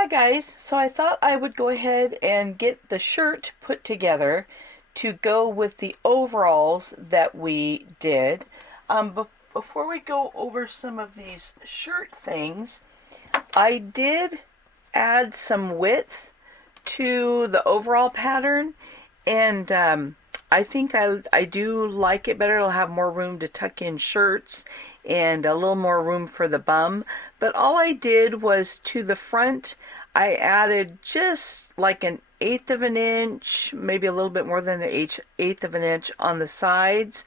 Hi guys, so I thought I would go ahead and get the shirt put together to go with the overalls that we did. Before we go over some of these shirt things, I did add some width to the overall pattern, and I think I do like it better. It'll have more room to tuck in shirts and a little more room for the bum. But all I did was to the front, I added just like an eighth of an inch, maybe a little bit more than an eighth of an inch on the sides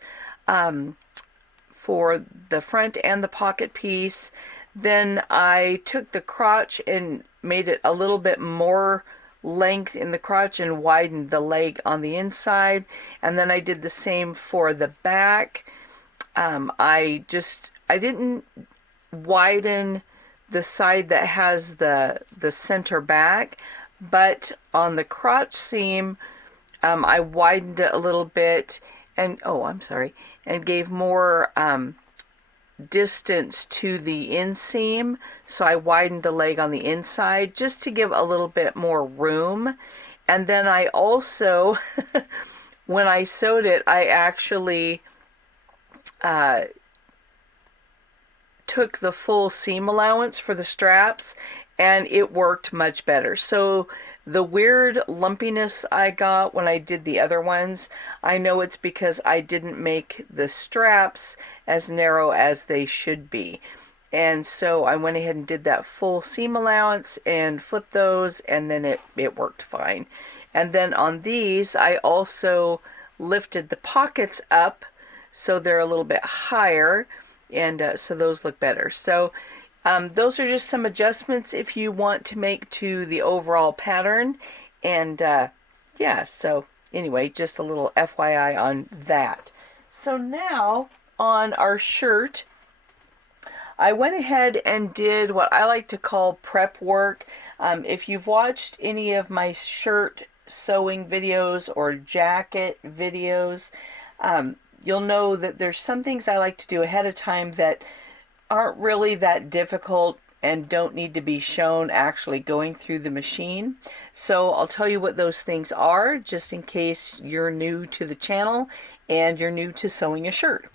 for the front and the pocket piece. Then I took the crotch and made it a little bit more length in the crotch and widened the leg on the inside. And then I did the same for the back. I didn't widen the side that has the center back, but on the crotch seam, I widened it a little bit and and gave more distance to the inseam, so I widened the leg on the inside just to give a little bit more room. And then I also when I sewed it, I actually took the full seam allowance for the straps, and it worked much better. So the weird lumpiness I got when I did the other ones, I know it's because I didn't make the straps as narrow as they should be. And so I went ahead and did that full seam allowance and flipped those, and then it worked fine. And then on these, I also lifted the pockets up so they're a little bit higher, and so those look better. So those are just some adjustments if you want to make to the overall pattern. And yeah, so anyway, just a little FYI on that. So now on our shirt, I went ahead and did what I like to call prep work. If you've watched any of my shirt sewing videos or jacket videos, you'll know that there's some things I like to do ahead of time that aren't really that difficult and don't need to be shown actually going through the machine. So I'll tell you what those things are, just in case you're new to the channel and you're new to sewing a shirt.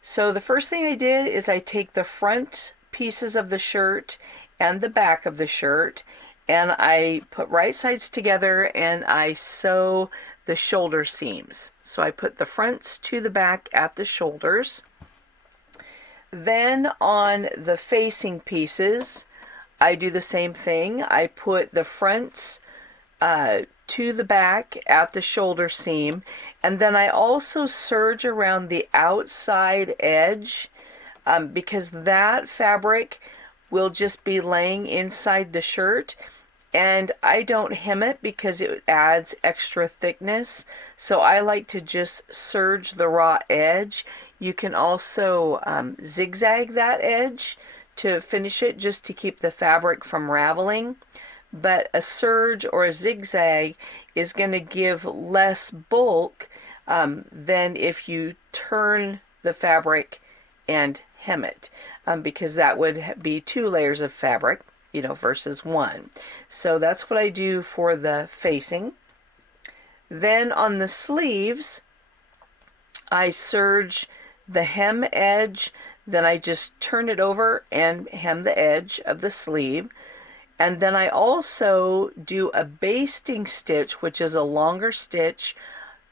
So the first thing I did is I take the front pieces of the shirt and the back of the shirt, and I put right sides together and I sew the shoulder seams. So I put the fronts to the back at the shoulders. Then on the facing pieces, I do the same thing. I put the fronts to the back at the shoulder seam, and then I also serge around the outside edge because that fabric will just be laying inside the shirt, and I don't hem it because it adds extra thickness. So I like to just serge the raw edge. You can also zigzag that edge to finish it, just to keep the fabric from raveling. But a serge or a zigzag is going to give less bulk than if you turn the fabric and hem it, because that would be 2 layers of fabric, versus 1. So that's what I do for the facing. Then on the sleeves, I serge the hem edge, then I just turn it over and hem the edge of the sleeve. And then I also do a basting stitch, which is a longer stitch.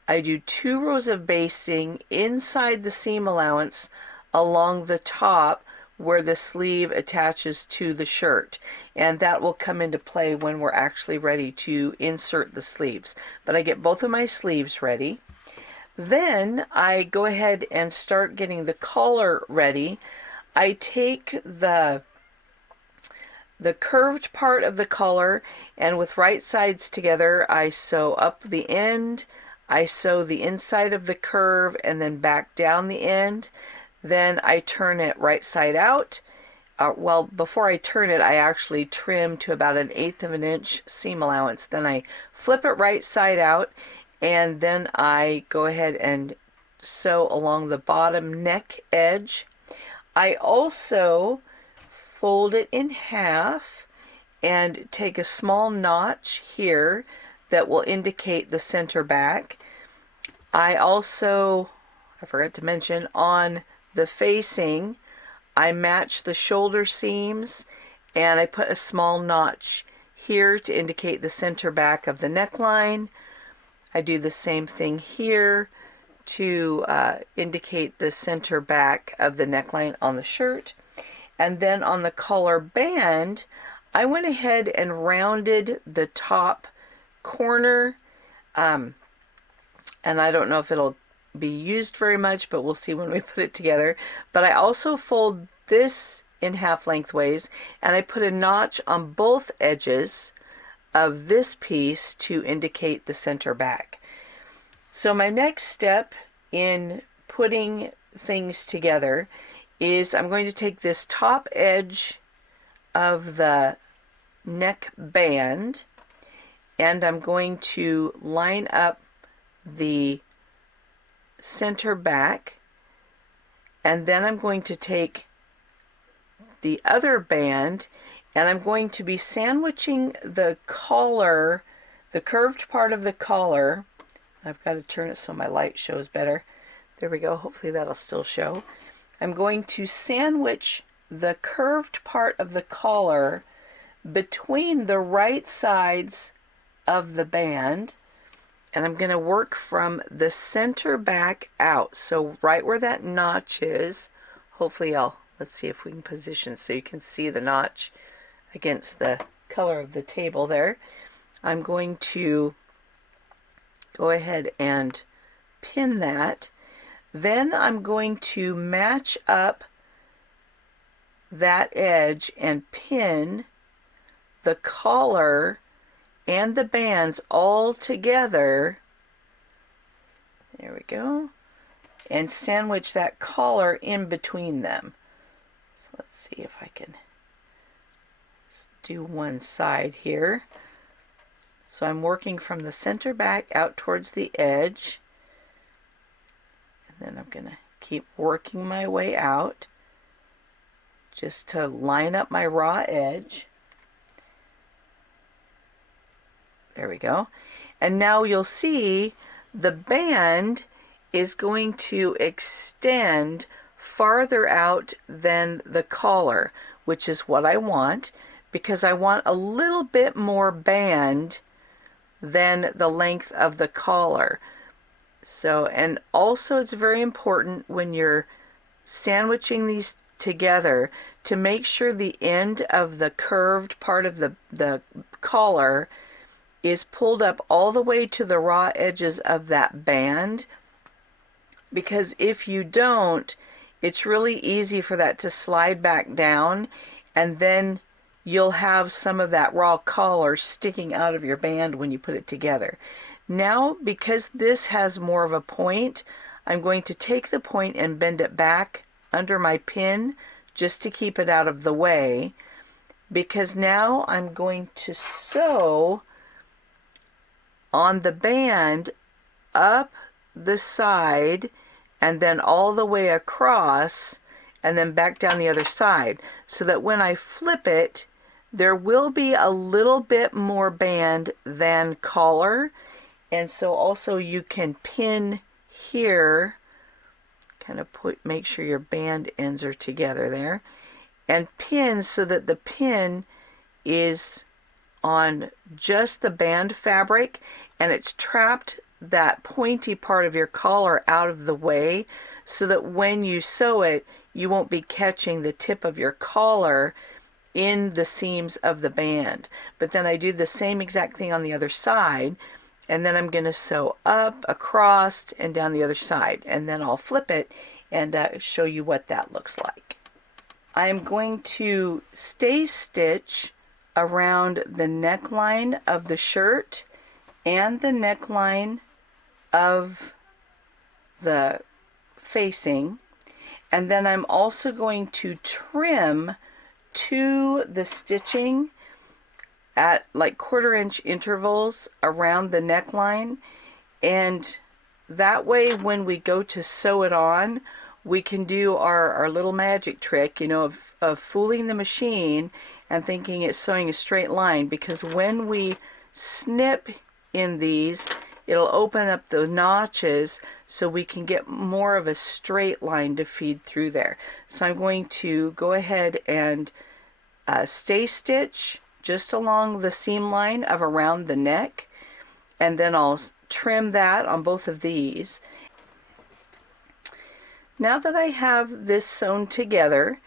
I do 2 rows of basting inside the seam allowance along the top where the sleeve attaches to the shirt, and that will come into play when we're actually ready to insert the sleeves. But I get both of my sleeves ready. Then I go ahead and start getting the collar ready. I take the curved part of the collar, and with right sides together, I sew up the end, I sew the inside of the curve, and then back down the end. Then I turn it right side out. Well, before I turn it, I actually trim to about an eighth of an inch seam allowance. Then I flip it right side out, and then I go ahead and sew along the bottom neck edge. I also fold it in half and take a small notch here that will indicate the center back. I forgot to mention, on the facing, I match the shoulder seams and I put a small notch here to indicate the center back of the neckline. I do the same thing here to indicate the center back of the neckline on the shirt. And then on the collar band, I went ahead and rounded the top corner. And I don't know if it'll be used very much, but we'll see when we put it together. But I also fold this in half lengthways, and I put a notch on both edges of this piece to indicate the center back. So my next step in putting things together is I'm going to take this top edge of the neck band and I'm going to line up the center back, and then I'm going to take the other band and I'm going to be sandwiching the collar, the curved part of the collar. I've got to turn it so my light shows better. There we go. Hopefully that'll still show. I'm going to sandwich the curved part of the collar between the right sides of the band, and I'm going to work from the center back out. So right where that notch is, hopefully let's see if we can position so you can see the notch against the color of the table there. I'm going to go ahead and pin that. Then I'm going to match up that edge and pin the collar and the bands all together. There we go. And sandwich that collar in between them. So let's see if I can do one side here. So I'm working from the center back out towards the edge. And then I'm going to keep working my way out just to line up my raw edge. There we go. And now you'll see the band is going to extend farther out than the collar, which is what I want, because I want a little bit more band than the length of the collar. So, and also it's very important when you're sandwiching these together to make sure the end of the curved part of the collar is pulled up all the way to the raw edges of that band, because if you don't, it's really easy for that to slide back down, and then you'll have some of that raw collar sticking out of your band when you put it together. Now, because this has more of a point, I'm going to take the point and bend it back under my pin just to keep it out of the way, because now I'm going to sew on the band up the side and then all the way across and then back down the other side, so that when I flip it, there will be a little bit more band than collar. And so also you can pin here, kind of make sure your band ends are together there, and pin so that the pin is on just the band fabric and it's trapped that pointy part of your collar out of the way, so that when you sew it, you won't be catching the tip of your collar in the seams of the band. But then I do the same exact thing on the other side, and then I'm going to sew up, across, and down the other side, and then I'll flip it and show you what that looks like. I'm going to stay stitch around the neckline of the shirt and the neckline of the facing, and then I'm also going to trim to the stitching at like 1/4 inch intervals around the neckline, and that way when we go to sew it on, we can do our little magic trick, you know, of fooling the machine and thinking it's sewing a straight line, because when we snip in these, it'll open up the notches so we can get more of a straight line to feed through there. So I'm going to go ahead and stay stitch just along the seam line of around the neck, and then I'll trim that on both of these. Now that I have this sewn together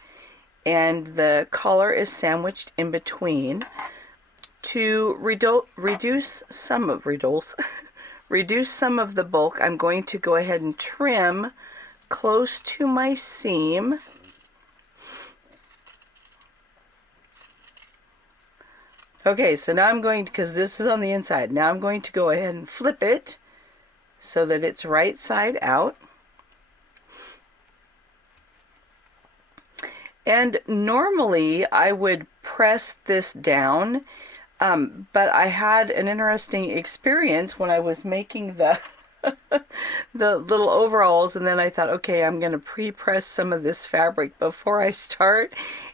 and the collar is sandwiched in between, to reduce some of reduce some of the bulk, I'm going to go ahead and trim close to my seam. Okay, so now I'm going to, because this is on the inside, now I'm going to go ahead and flip it so that it's right side out. And normally I would press this down, but I had an interesting experience when I was making the the little overalls, and then I thought, okay, I'm going to pre-press some of this fabric before I start.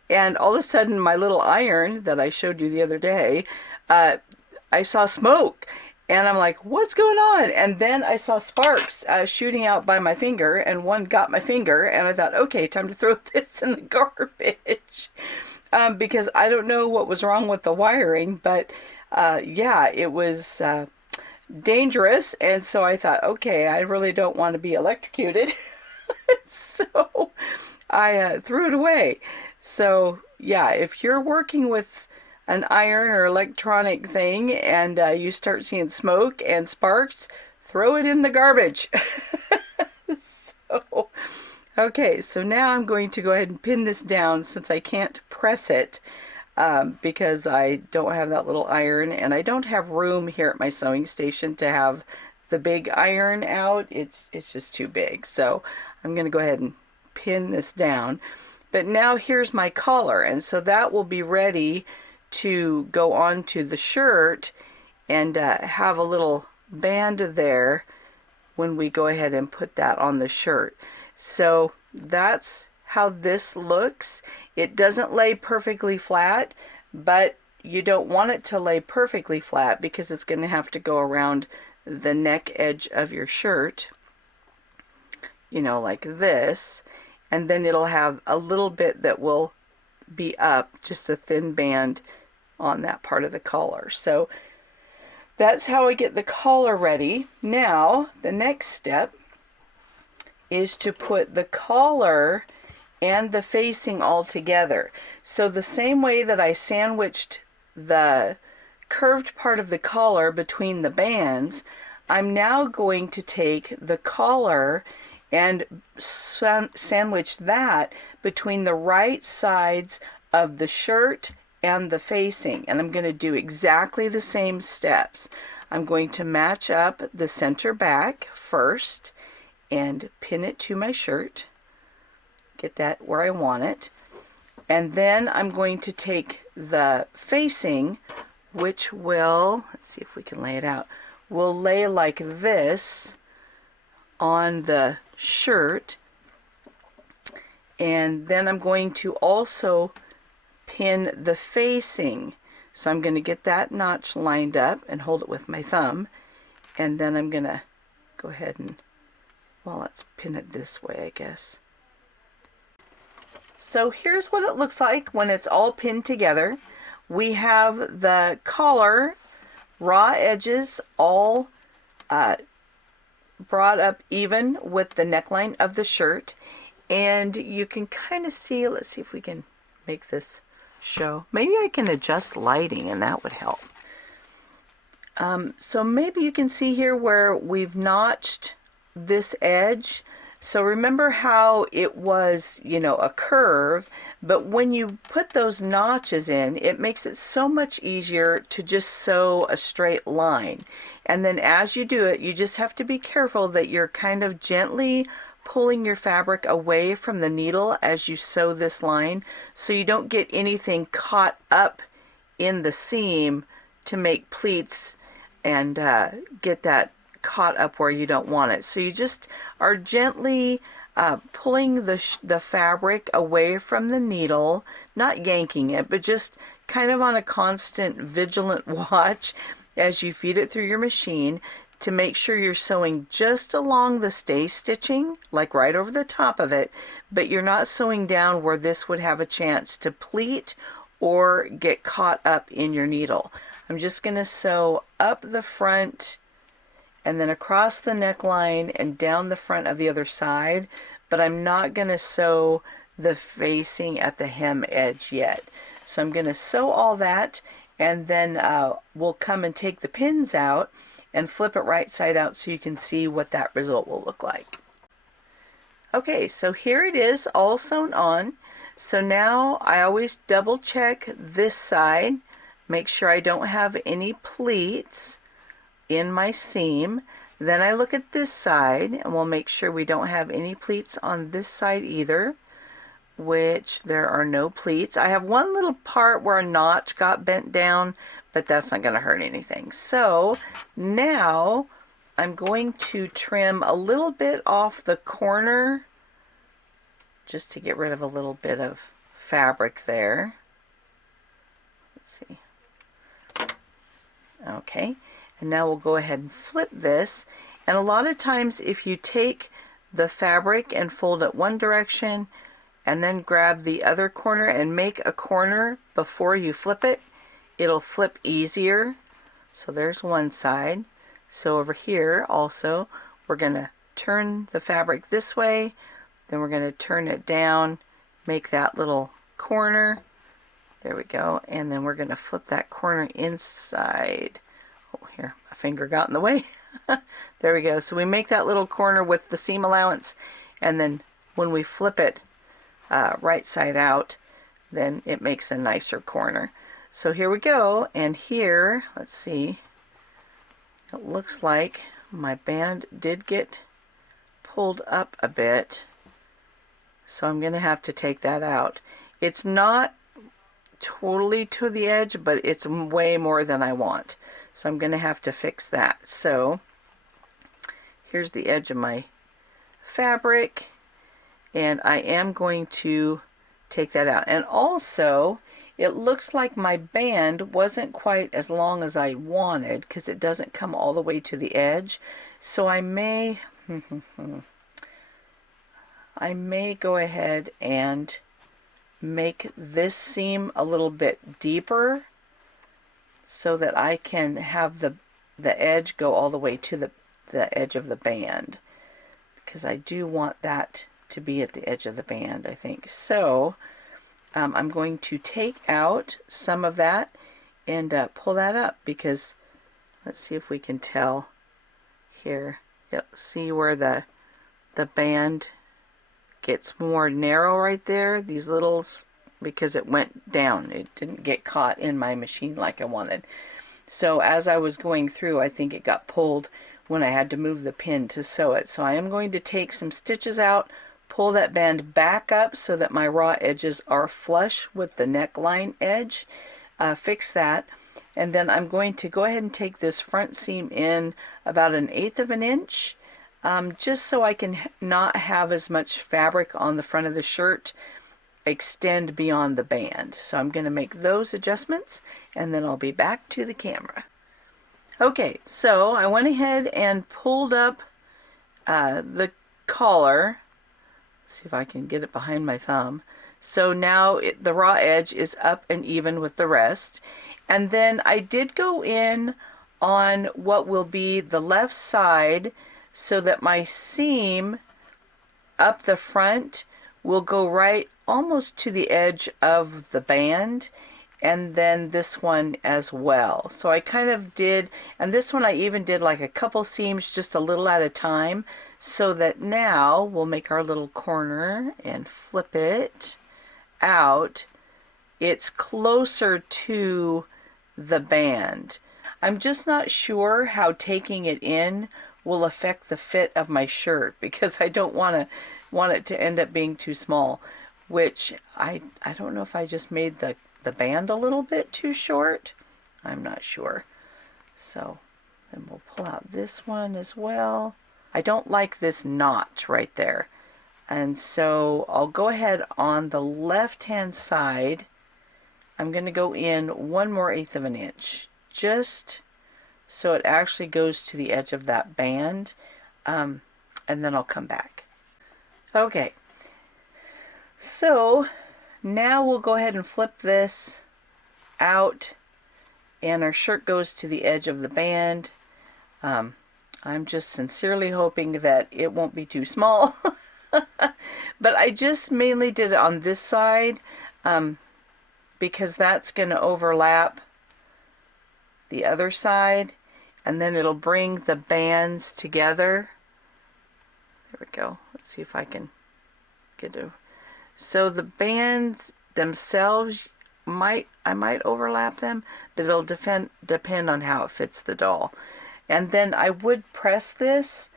And all of a sudden, my little iron that I showed you the other day, I saw smoke. And I'm like, what's going on? And then I saw sparks shooting out by my finger, and one got my finger. And I thought, okay, time to throw this in the garbage. Because I don't know what was wrong with the wiring, but yeah, it was dangerous. And so I thought, okay, I really don't want to be electrocuted. So I threw it away. So yeah, if you're working with an iron or electronic thing and you start seeing smoke and sparks, throw it in the garbage. So, okay, so now I'm going to go ahead and pin this down since I can't press it because I don't have that little iron, and I don't have room here at my sewing station to have the big iron out. It's just too big. So I'm going to go ahead and pin this down. But now here's my collar, and so that will be ready to go onto the shirt and have a little band there when we go ahead and put that on the shirt. So that's how this looks. It doesn't lay perfectly flat, but you don't want it to lay perfectly flat because it's going to have to go around the neck edge of your shirt, you know, like this. And then it'll have a little bit that will be up, just a thin band on that part of the collar. So that's how I get the collar ready. Now, the next step is to put the collar and the facing all together. So the same way that I sandwiched the curved part of the collar between the bands, I'm now going to take the collar and sandwich that between the right sides of the shirt and the facing. And I'm going to do exactly the same steps. I'm going to match up the center back first and pin it to my shirt. Get that where I want it. And then I'm going to take the facing, which will, let's see if we can lay it out, will lay like this on the shirt. And then I'm going to also pin the facing. So I'm going to get that notch lined up and hold it with my thumb. And then I'm going to go ahead and, well, let's pin it this way, I guess. So here's what it looks like when it's all pinned together. We have the collar, raw edges, all brought up even with the neckline of the shirt. And you can kind of see, let's see if we can make this show. Maybe I can adjust lighting and that would help. So maybe you can see here where we've notched this edge. So remember how it was, you know, a curve, but when you put those notches in, it makes it so much easier to just sew a straight line. And then as you do it, you just have to be careful that you're kind of gently pulling your fabric away from the needle as you sew this line, so you don't get anything caught up in the seam to make pleats and get that caught up where you don't want it. So you just are gently pulling the fabric away from the needle, not yanking it, but just kind of on a constant vigilant watch as you feed it through your machine to make sure you're sewing just along the stay stitching, like right over the top of it, but you're not sewing down where this would have a chance to pleat or get caught up in your needle. I'm just going to sew up the front and then across the neckline and down the front of the other side, but I'm not going to sew the facing at the hem edge yet. So I'm going to sew all that, and then we'll come and take the pins out and flip it right side out so you can see what that result will look like. Okay, so here it is all sewn on. So now I always double check this side, make sure I don't have any pleats in my seam. Then I look at this side and we'll make sure we don't have any pleats on this side either, which there are no pleats. I have one little part where a notch got bent down, but that's not going to hurt anything. So now I'm going to trim a little bit off the corner just to get rid of a little bit of fabric there. Let's see. Okay, and now we'll go ahead and flip this. And a lot of times if you take the fabric and fold it one direction and then grab the other corner and make a corner before you flip it, it'll flip easier. So there's one side. So over here also we're going to turn the fabric this way, then we're going to turn it down, make that little corner. There we go. And then we're going to flip that corner inside. Oh, here, my finger got in the way. There we go. So we make that little corner with the seam allowance, and then when we flip it right side out, then it makes a nicer corner. So here we go, and here, let's see, it looks like my band did get pulled up a bit, so I'm going to have to take that out. It's not totally to the edge, but it's way more than I want, so I'm going to have to fix that. So here's the edge of my fabric, and I am going to take that out. And also it looks like my band wasn't quite as long as I wanted because it doesn't come all the way to the edge, so I may go ahead and make this seam a little bit deeper so that I can have the edge go all the way to the edge of the band, because I do want that to be at the edge of the band, I think. So I'm going to take out some of that and pull that up, because let's see if we can tell here. Yep, see where the band gets more narrow right there, these littles, because it went down. It didn't get caught in my machine like I wanted. So as I was going through, I think it got pulled when I had to move the pin to sew it. So I am going to take some stitches out, pull that band back up so that my raw edges are flush with the neckline edge, fix that, and then I'm going to go ahead and take this front seam in about 1/8 of an inch, just so I can not have as much fabric on the front of the shirt extend beyond the band. So I'm going to make those adjustments, and then I'll be back to the camera. Okay, so I went ahead and pulled up the collar. See if I can get it behind my thumb. So now the raw edge is up and even with the rest. And then I did go in on what will be the left side so that my seam up the front will go right almost to the edge of the band, and then this one as well. So I kind of did, and this one I even did like a couple seams just a little at a time, so that now we'll make our little corner and flip it out. It's closer to the band. I'm just not sure how taking it in will affect the fit of my shirt, because I don't want it to end up being too small, which I don't know if I just made the band a little bit too short. I'm not sure. So then we'll pull out this one as well. I don't like this notch right there, and so I'll go ahead on the left hand side. I'm going to go in 1/4 of an inch, just so it actually goes to the edge of that band, and then I'll come back. Okay, so now we'll go ahead and flip this out, and our shirt goes to the edge of the band. I'm just sincerely hoping that it won't be too small. But I just mainly did it on this side because that's going to overlap the other side, and then it'll bring the bands together. There we go. Let's see if I can get to. So the bands themselves I might overlap them, but it'll depend on how it fits the doll. And then I would press this,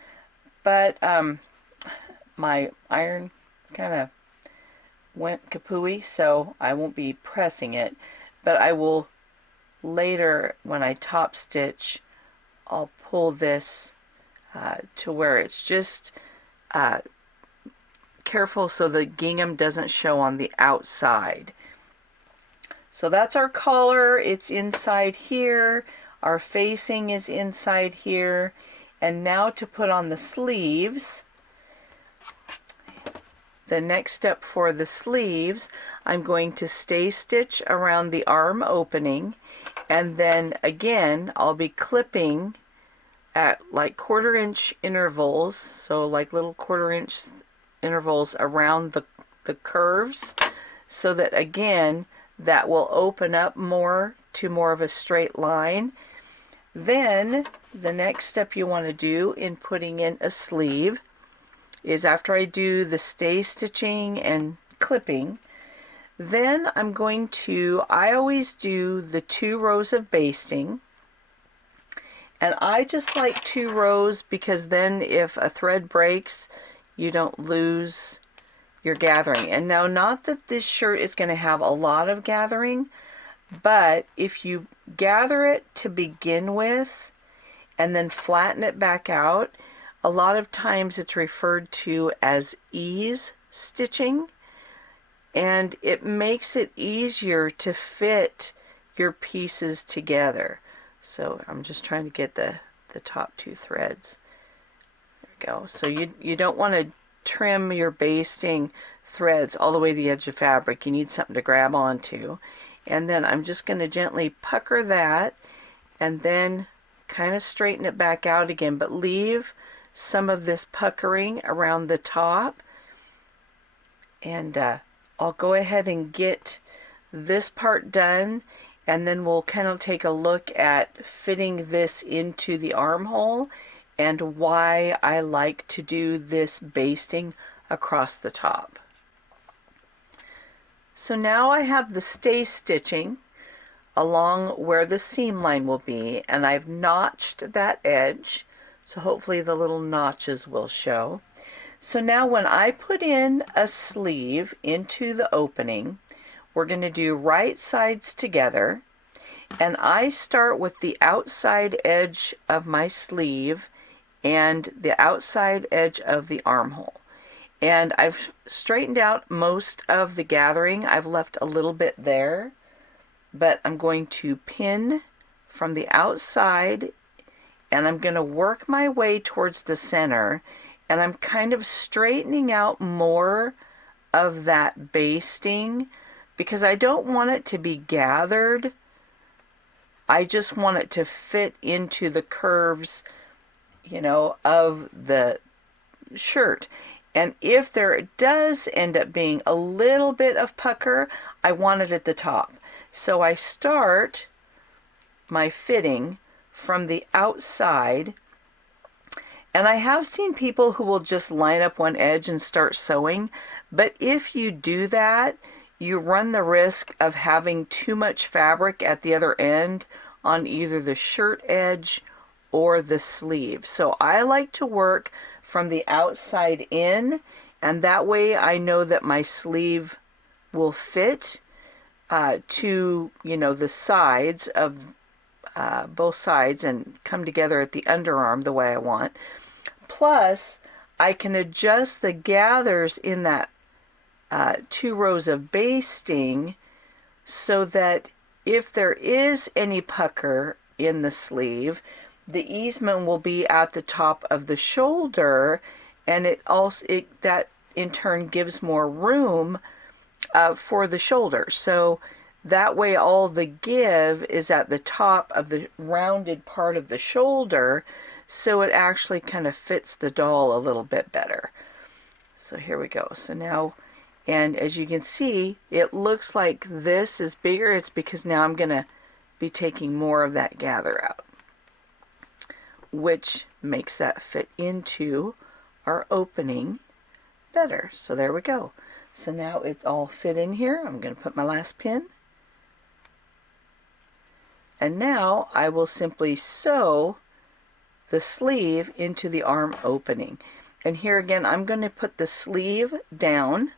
but my iron kind of went kapooey, so I won't be pressing it. But I will later, when I top stitch, I'll pull this to where it's just careful so the gingham doesn't show on the outside. So that's our collar. It's inside here. Our facing is inside here. And now to put on the sleeves, the next step for the sleeves, I'm going to stay stitch around the arm opening, and then again I'll be clipping at like 1/4 inch intervals, so like little 1/4 inch intervals around the curves, so that again that will open up more to more of a straight line. Then the next step you want to do in putting in a sleeve is, after I do the stay stitching and clipping, then I'm going to, I always do the 2 rows of basting, and I just like 2 rows because then if a thread breaks, you don't lose your gathering. And now, not that this shirt is going to have a lot of gathering, but if you gather it to begin with and then flatten it back out, a lot of times it's referred to as ease stitching, and it makes it easier to fit your pieces together. So I'm just trying to get the top 2 threads. There we go. So you don't want to trim your basting threads all the way to the edge of fabric. You need something to grab onto. And then I'm just going to gently pucker that and then kind of straighten it back out again, but leave some of this puckering around the top. And I'll go ahead and get this part done, and then we'll kind of take a look at fitting this into the armhole and why I like to do this basting across the top. So now I have the stay stitching along where the seam line will be, and I've notched that edge, so hopefully the little notches will show. So now when I put in a sleeve into the opening, we're going to do right sides together, and I start with the outside edge of my sleeve and the outside edge of the armhole. And I've straightened out most of the gathering. I've left a little bit there, but I'm going to pin from the outside, and I'm going to work my way towards the center, and I'm kind of straightening out more of that basting because I don't want it to be gathered. I just want it to fit into the curves, you know, of the shirt. And if there does end up being a little bit of pucker, I want it at the top. So I start my fitting from the outside, and I have seen people who will just line up one edge and start sewing, but if you do that, you run the risk of having too much fabric at the other end on either the shirt edge or the sleeve. So I like to work from the outside in, and that way I know that my sleeve will fit to, you know, the sides of both sides and come together at the underarm the way I want. Plus, I can adjust the gathers in that 2 rows of basting so that if there is any pucker in the sleeve, the easement will be at the top of the shoulder, and that in turn gives more room for the shoulder. So that way all the give is at the top of the rounded part of the shoulder, so it actually kind of fits the doll a little bit better. So here we go. So now, and as you can see, it looks like this is bigger. It's because now I'm going to be taking more of that gather out, which makes that fit into our opening better. So there we go. So now it's all fit in here. I'm going to put my last pin. And now I will simply sew the sleeve into the arm opening. And here again, I'm going to put the sleeve down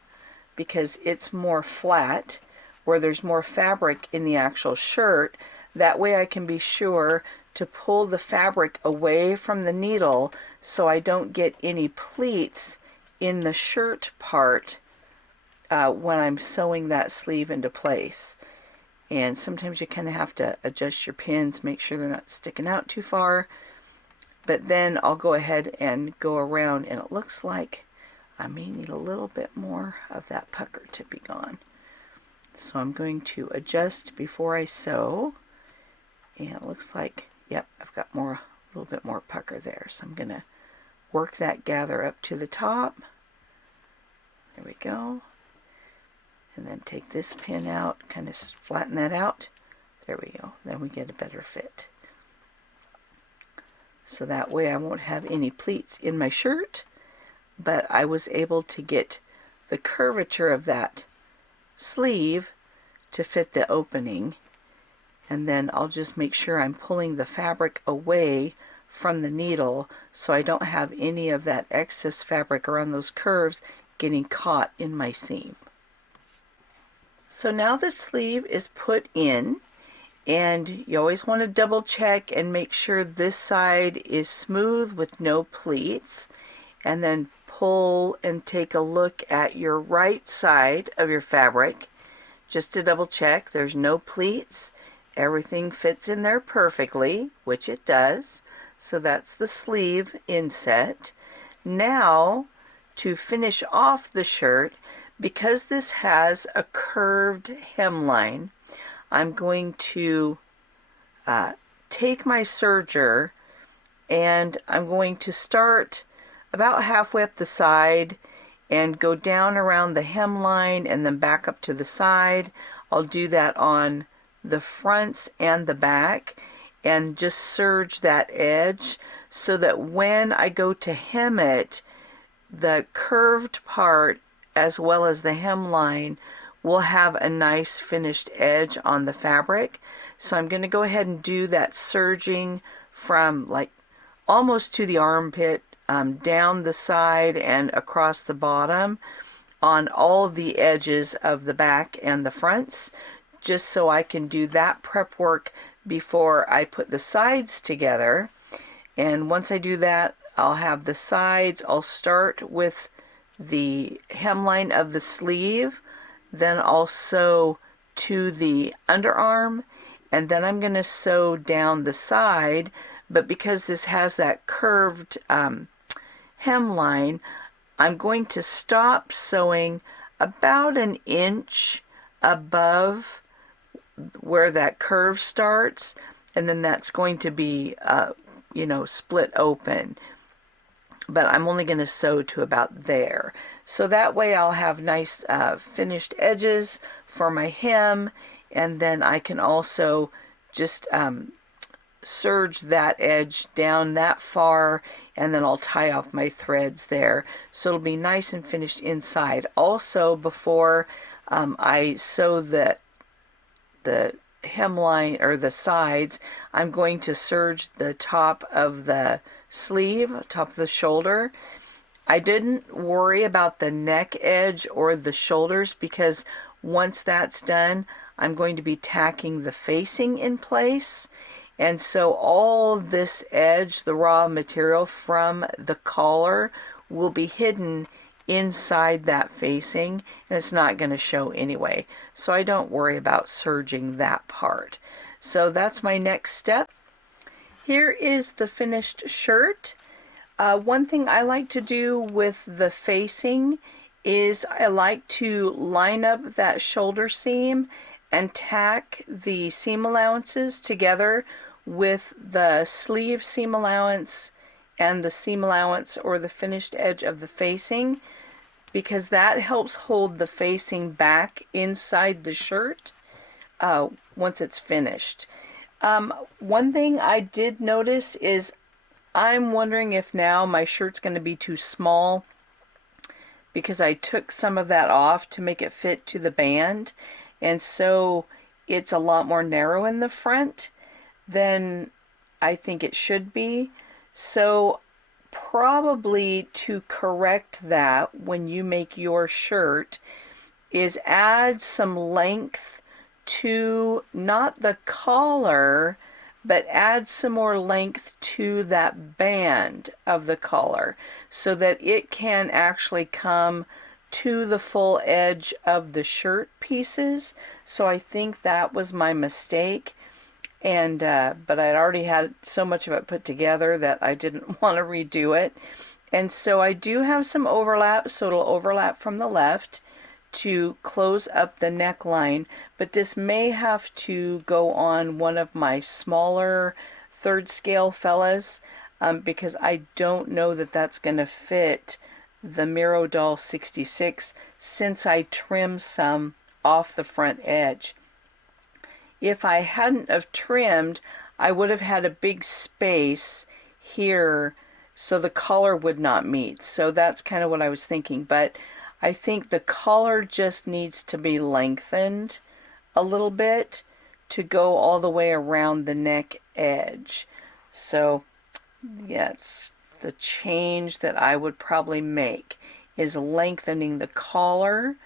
because it's more flat, where there's more fabric in the actual shirt. That way I can be sure to pull the fabric away from the needle so I don't get any pleats in the shirt part when I'm sewing that sleeve into place. And sometimes you kind of have to adjust your pins, make sure they're not sticking out too far. But then I'll go ahead and go around, and it looks like I may need a little bit more of that pucker to be gone. So I'm going to adjust before I sew, and it looks like, yep, I've got a little bit more pucker there. So I'm going to work that gather up to the top. There we go. And then take this pin out, kind of flatten that out. There we go. Then we get a better fit. So that way I won't have any pleats in my shirt, but I was able to get the curvature of that sleeve to fit the opening. And then I'll just make sure I'm pulling the fabric away from the needle so I don't have any of that excess fabric around those curves getting caught in my seam. So now the sleeve is put in, and you always want to double check and make sure this side is smooth with no pleats, and then pull and take a look at your right side of your fabric just to double check there's no pleats. Everything fits in there perfectly, which it does. So that's the sleeve inset. Now, to finish off the shirt, because this has a curved hemline, I'm going to take my serger, and I'm going to start about halfway up the side and go down around the hemline and then back up to the side. I'll do that on the fronts and the back, and just serge that edge so that when I go to hem it, the curved part as well as the hemline will have a nice finished edge on the fabric. So I'm going to go ahead and do that serging from like almost to the armpit, down the side and across the bottom on all the edges of the back and the fronts, just so I can do that prep work before I put the sides together. And once I do that, I'll have the sides. I'll start with the hemline of the sleeve, then I'll sew to the underarm, and then I'm going to sew down the side. But because this has that curved hemline, I'm going to stop sewing about an inch above where that curve starts, and then that's going to be split open. But I'm only going to sew to about there. So that way I'll have nice finished edges for my hem, and then I can also just serge that edge down that far, and then I'll tie off my threads there. So it'll be nice and finished inside. Also, before I sew the hemline or the sides, I'm going to serge the top of the sleeve, top of the shoulder. I didn't worry about the neck edge or the shoulders because once that's done, I'm going to be tacking the facing in place. And so all this edge, the raw material from the collar, will be hidden inside that facing, and it's not going to show anyway. So I don't worry about serging that part. So that's my next step. Here is the finished shirt. One thing I like to do with the facing is I like to line up that shoulder seam and tack the seam allowances together with the sleeve seam allowance and the seam allowance or the finished edge of the facing, because that helps hold the facing back inside the shirt once it's finished. One thing I did notice is I'm wondering if now my shirt's going to be too small, because I took some of that off to make it fit to the band, and so it's a lot more narrow in the front than I think it should be. So probably to correct that when you make your shirt is add some length to not the collar, but add some more length to that band of the collar so that it can actually come to the full edge of the shirt pieces. So I think that was my mistake. And but I'd already had so much of it put together that I didn't want to redo it. And so I do have some overlap, so it'll overlap from the left to close up the neckline, but this may have to go on one of my smaller third scale fellas, because I don't know that that's going to fit the Miro Doll 66 since I trimmed some off the front edge. If I hadn't have trimmed, I would have had a big space here so the collar would not meet. So that's kind of what I was thinking, but I think the collar just needs to be lengthened a little bit to go all the way around the neck edge. So yeah, it's the change that I would probably make is lengthening the collar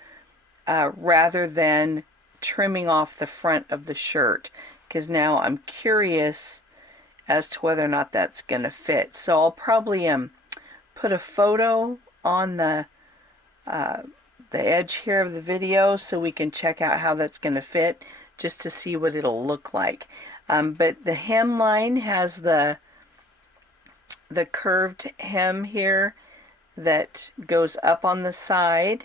rather than trimming off the front of the shirt, because now I'm curious as to whether or not that's going to fit. So I'll probably put a photo on the edge here of the video so we can check out how that's going to fit, just to see what it'll look like. But the hemline has the curved hem here that goes up on the side,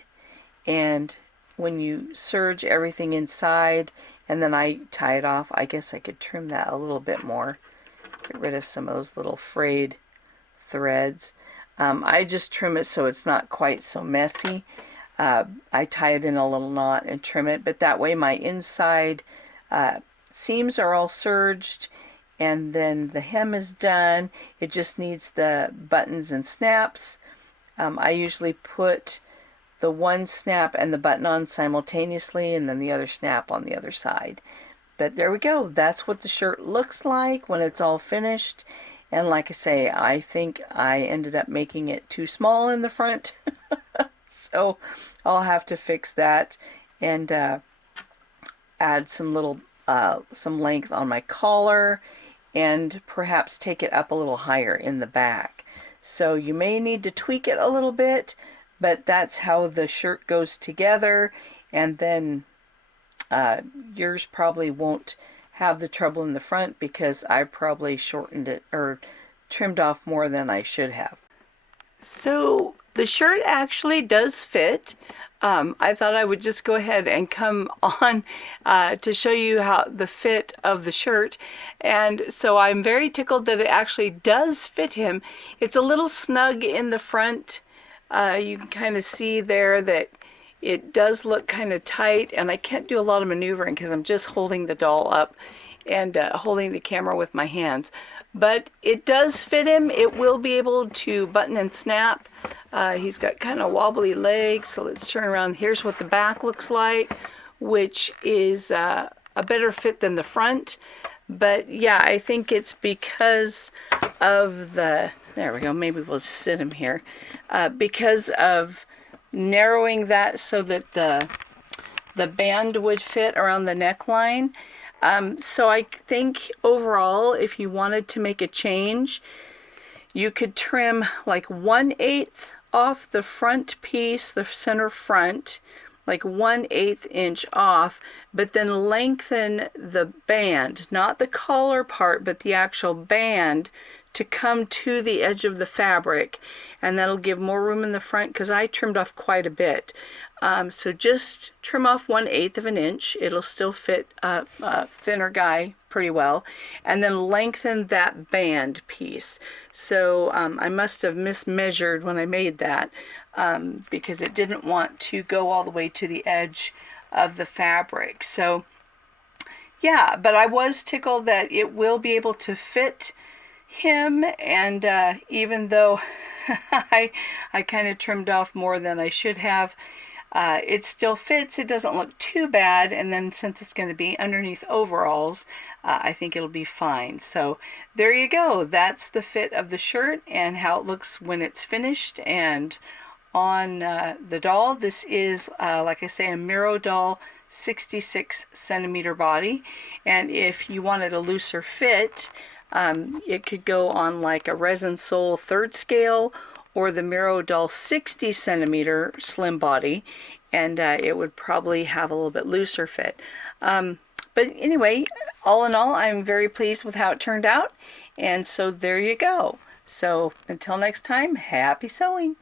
and when you serge everything inside and then I tie it off, I guess I could trim that a little bit more, get rid of some of those little frayed threads. I just trim it so it's not quite so messy. I tie it in a little knot and trim it, but that way my inside seams are all serged, and then the hem is done. It just needs the buttons and snaps. I usually put the one snap and the button on simultaneously, and then the other snap on the other side. But there we go. That's what the shirt looks like when it's all finished. And like I say, I think I ended up making it too small in the front. So I'll have to fix that and add some little some length on my collar and perhaps take it up a little higher in the back. So you may need to tweak it a little bit, but that's how the shirt goes together. And then yours probably won't have the trouble in the front because I probably shortened it or trimmed off more than I should have. So the shirt actually does fit. I thought I would just go ahead and come on to show you how the fit of the shirt. And so I'm very tickled that it actually does fit him. It's a little snug in the front. You can kind of see there that it does look kind of tight, and I can't do a lot of maneuvering because I'm just holding the doll up and holding the camera with my hands. But it does fit him. It will be able to button and snap. He's got kind of wobbly legs, so let's turn around. Here's what the back looks like, which is a better fit than the front. But yeah, I think it's because of the, there we go, maybe we'll just sit him here. Because of narrowing that so that the band would fit around the neckline. So I think overall, if you wanted to make a change, you could trim like 1/8 off the front piece, the center front, like 1/8 inch off, but then lengthen the band, not the collar part, but the actual band, to come to the edge of the fabric, and that'll give more room in the front because I trimmed off quite a bit. So just trim off 1/8 of an inch. It'll still fit a thinner guy pretty well, and then lengthen that band piece. So I must have mismeasured when I made that because it didn't want to go all the way to the edge of the fabric. So yeah, but I was tickled that it will be able to fit him, and even though I kind of trimmed off more than I should have, it still fits. It doesn't look too bad, and then since it's going to be underneath overalls, I think it'll be fine. So there you go. That's the fit of the shirt and how it looks when it's finished and on the doll. This is, like I say, a Miro doll 66 centimeter body, and if you wanted a looser fit, it could go on like a Resin Soul 3rd scale or the Miro doll 60 centimeter slim body, and it would probably have a little bit looser fit. But anyway, all in all, I'm very pleased with how it turned out, and so there you go. So until next time, happy sewing!